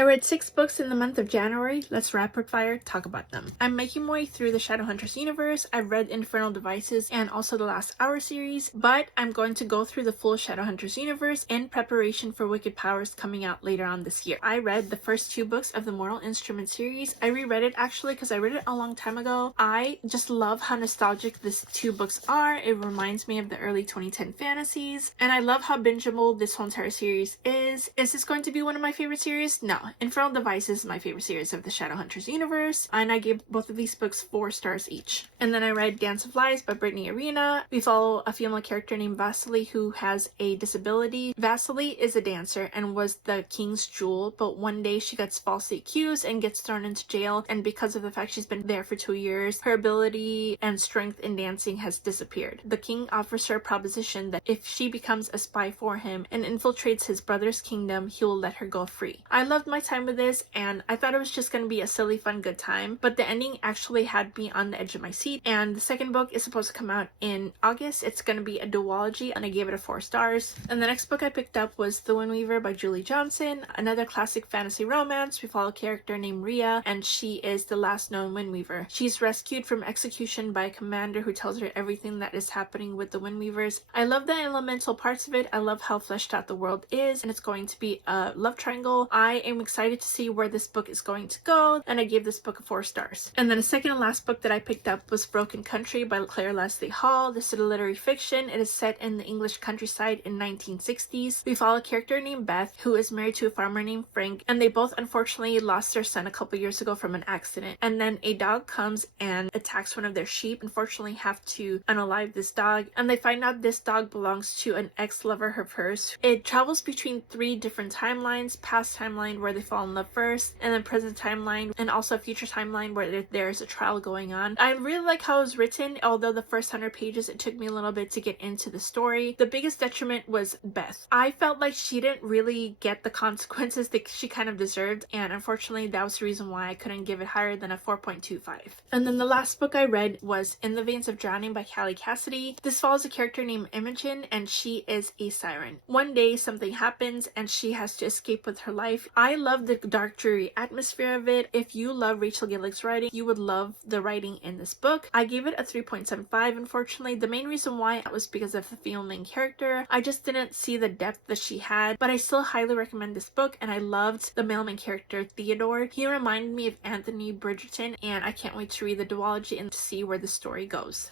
I read 6 books in the month of January. Let's rapid fire talk about them. I'm making my way through the Shadowhunters universe. I've read Infernal Devices and also the Last Hour series, but I'm going to go through the full Shadowhunters universe in preparation for Wicked Powers coming out later on this year. I read the first 2 books of the Mortal Instrument series. I reread it actually because I read it a long time ago. I just love how nostalgic these 2 books are. It reminds me of the early 2010 fantasies, and I love how bingeable this whole entire series is. Is this going to be one of my favorite series? No. Infernal Devices is my favorite series of the Shadowhunters universe, and I gave both of these books 4 stars each. And then I read Dance of Lies by Brittany Arena. We follow a female character named Vasily who has a disability. Vasily is a dancer and was the king's jewel, but one day she gets falsely accused and gets thrown into jail, and because of the fact she's been there for 2 years, her ability and strength in dancing has disappeared. The king offers her a proposition that if she becomes a spy for him and infiltrates his brother's kingdom, he will let her go free. I loved my time with this, and I thought it was just going to be a silly, fun, good time, but the ending actually had me on the edge of my seat. And the second book is supposed to come out in August. It's going to be a duology, and I gave it a 4 stars. And the next book I picked up was The Wind Weaver by Julie Johnson, another classic fantasy romance. We follow a character named Rhea, and she is the last known Wind Weaver. She's rescued from execution by a commander who tells her everything that is happening with the Wind Weavers. I love the elemental parts of it. I love how fleshed out the world is, and it's going to be a love triangle. I am excited to see where this book is going to go, and I gave this book a 4 stars. And then the second and last book that I picked up was Broken Country by Claire Leslie Hall. This is a literary fiction. It is set in the English countryside in 1960s. We follow a character named Beth who is married to a farmer named Frank, and they both unfortunately lost their son a couple years ago from an accident. And then a dog comes and attacks one of their sheep. Unfortunately, have to unalive this dog, and they find out this dog belongs to an ex-lover of hers. It travels between 3 different timelines: past timeline where they fall in love first, and then present timeline, and also a future timeline where there's a trial going on. I really like how it was written, although the first 100 pages it took me a little bit to get into the story. The biggest detriment was Beth. I felt like she didn't really get the consequences that she kind of deserved, and unfortunately that was the reason why I couldn't give it higher than a 4.25. And then the last book I read was In the Veins of Drowning by Callie Cassidy. This follows a character named Imogen, and she is a siren. One day something happens and she has to escape with her life. I love the dark, dreary atmosphere of it. If you love Rachel Gillick's writing, you would love the writing in this book. I gave it a 3.75. Unfortunately, the main reason why was because of the female main character. I just didn't see the depth that she had, but I still highly recommend this book, and I loved the male main character, Theodore. He reminded me of Anthony Bridgerton, and I can't wait to read the duology and to see where the story goes.